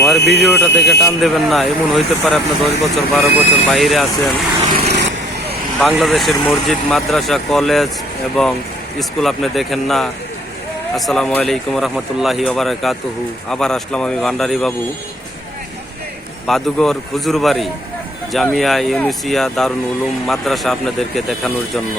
আমার ভিডিওটা দেখে টান দেবেন না। এমন হইতে পারে আপনি 10 বছর 12 বছর বাইরে আছেন, বাংলাদেশের মসজিদ, মাদ্রাসা, কলেজ এবং স্কুল আপনি দেখেন না। আসসালামু আলাইকুম রহমতুল্লাহি ওয়া বারাকাতুহু। আবার আসলাম আমি ভান্ডারী বাবু, বাদুগর খুজুরবাড়ি জামিয়া ইউনুসিয়া দারুল উলুম মাদ্রাসা আপনাদেরকে দেখানোর জন্য।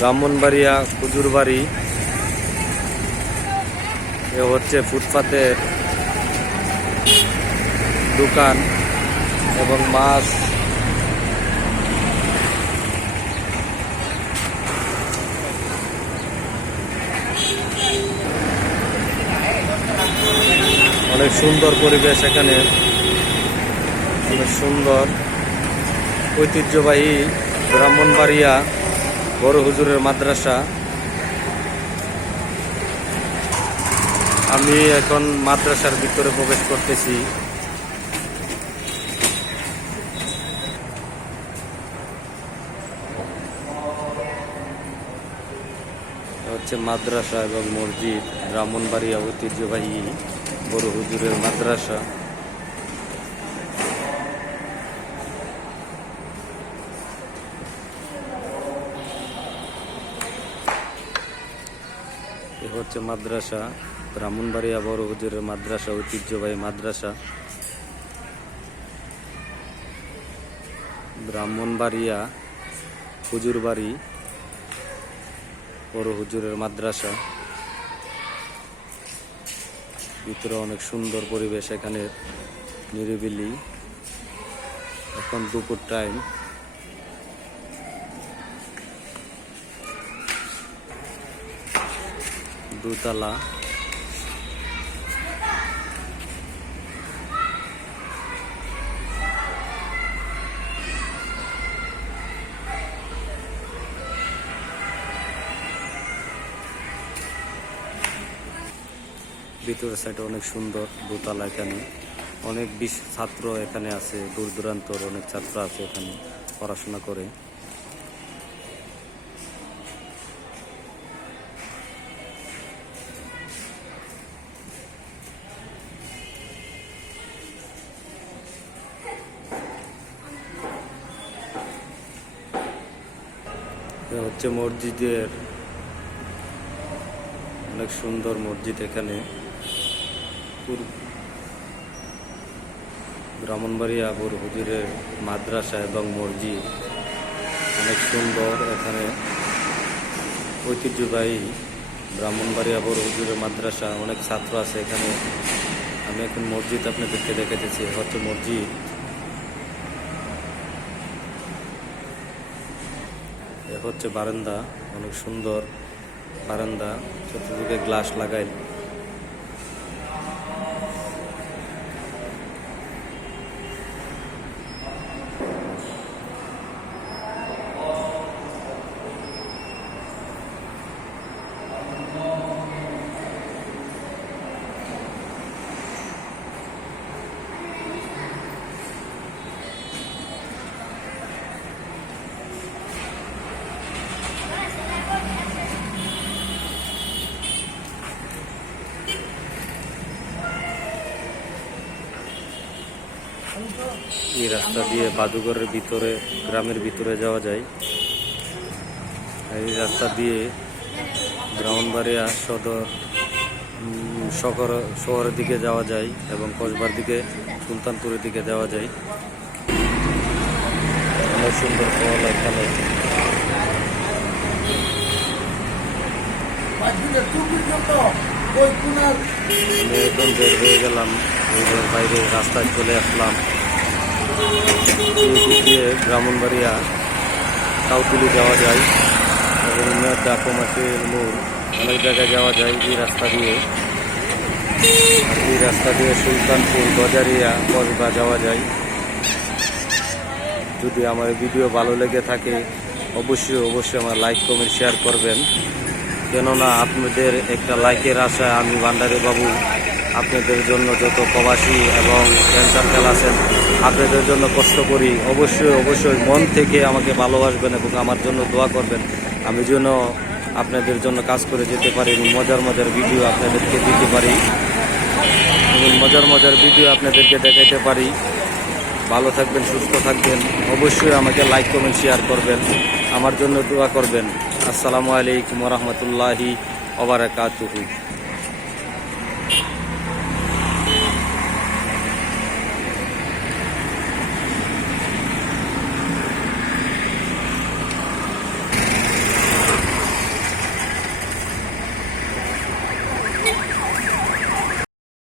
ব্রাহ্মণবাড়িয়া খুজুরবাড়ি, এ হচ্ছে ফুটপাতের দোকান এবং মাছ। অনেক সুন্দর পরিবেশ এখানে, অনেক সুন্দর ঐতিহ্যবাহী ব্রাহ্মণবাড়িয়া বড় হুজুরের মাদ্রাসা। আমি এখন মাদ্রাসার ভিতরে প্রবেশ করতেছি। হচ্ছে মাদ্রাসা এবং মসজিদ, ব্রাহ্মণবাড়িয়া ঐতিহ্যবাহী বড় হুজুরের মাদ্রাসা। এ হচ্ছে মাদ্রাসা, ব্রাহ্মণবাড়িয়া বড় হুজুরের মাদ্রাসা, ঐতিহ্যবাহী মাদ্রাসা। ব্রাহ্মণবাড়িয়া হুজুরবাড়ি বড় হুজুরের মাদ্রাসা। ভিতরে অনেক সুন্দর পরিবেশ, এখানে নিরিবিলি। এখন দুপুর টাইম। দুতলা। ভিতরের সাইডে অনেক সুন্দর দোতলা। এখানে অনেক ছাত্র এখানে আছে, দূর দূরান্তর অনেক ছাত্র আছে এখানে পড়াশোনা করে। হচ্ছে মসজিদের, অনেক সুন্দর মসজিদ এখানে। ব্রাহ্মণবাড়িয়া বড় হুজুরের মাদ্রাসা এবং মসজিদ অনেক সুন্দর। এখানে ঐতিহ্যবাহী ব্রাহ্মণবাড়িয়া বড় হুজুরের মাদ্রাসা, অনেক ছাত্র আছে এখানে। আমি এখন মসজিদ আপনাদেরকে দেখাতেছি। হচ্ছে মসজিদ। এ হচ্ছে বারান্দা, অনেক সুন্দর বারান্দা, চতুর্দিকে গ্লাস লাগাই। এই রাস্তা দিয়ে বাদুগরের ভিতরে, গ্রামের ভিতরে যাওয়া যায়। এই রাস্তা দিয়ে ব্রাহ্মণবাড়িয়া সদর শহরের দিকে যাওয়া যায় এবং কসবার দিকে, সুলতানপুরের দিকে যাওয়া যায়। অনেক সুন্দর ফল এখানে। আমি একদম বের হয়ে গেলাম, বাইরে রাস্তায় চলে আসলাম। এই দিক দিয়ে ব্রাহ্মণবাড়িয়া কাউতুলি যাওয়া যায় এবং ডাকুমাটির মোড় অনেক জায়গায় যাওয়া যায় এই রাস্তা দিয়ে। আর এই রাস্তা দিয়ে সুলতানপুর, গজারিয়া, কসবা যাওয়া যায়। যদি আমার ভিডিও ভালো লেগে থাকে অবশ্যই আমার লাইক, কমেন্ট, শেয়ার করবেন। কেননা আপনাদের একটা লাইকের আশায় আমি ভান্ডারী বাবু আপনাদের জন্য যত প্রবাসী এবং ফ্রেন্ড সার্কেল আছেন আপনাদের জন্য কষ্ট করি। অবশ্যই মন থেকে আমাকে ভালোবাসবেন এবং আমার জন্য দোয়া করবেন। আমি যেন আপনাদের জন্য কাজ করে যেতে পারি এবং মজার ভিডিও আপনাদেরকে দিতে পারি এবং মজার ভিডিও আপনাদেরকে দেখাইতে পারি। ভালো থাকবেন, সুস্থ থাকবেন। অবশ্যই আমাকে লাইক, কমেন্ট, শেয়ার করবেন, আমার জন্য দোয়া করবেন। আসসালামু আলাইকুম ওয়া রাহমাতুল্লাহি ওয়া বারাকাতুহু।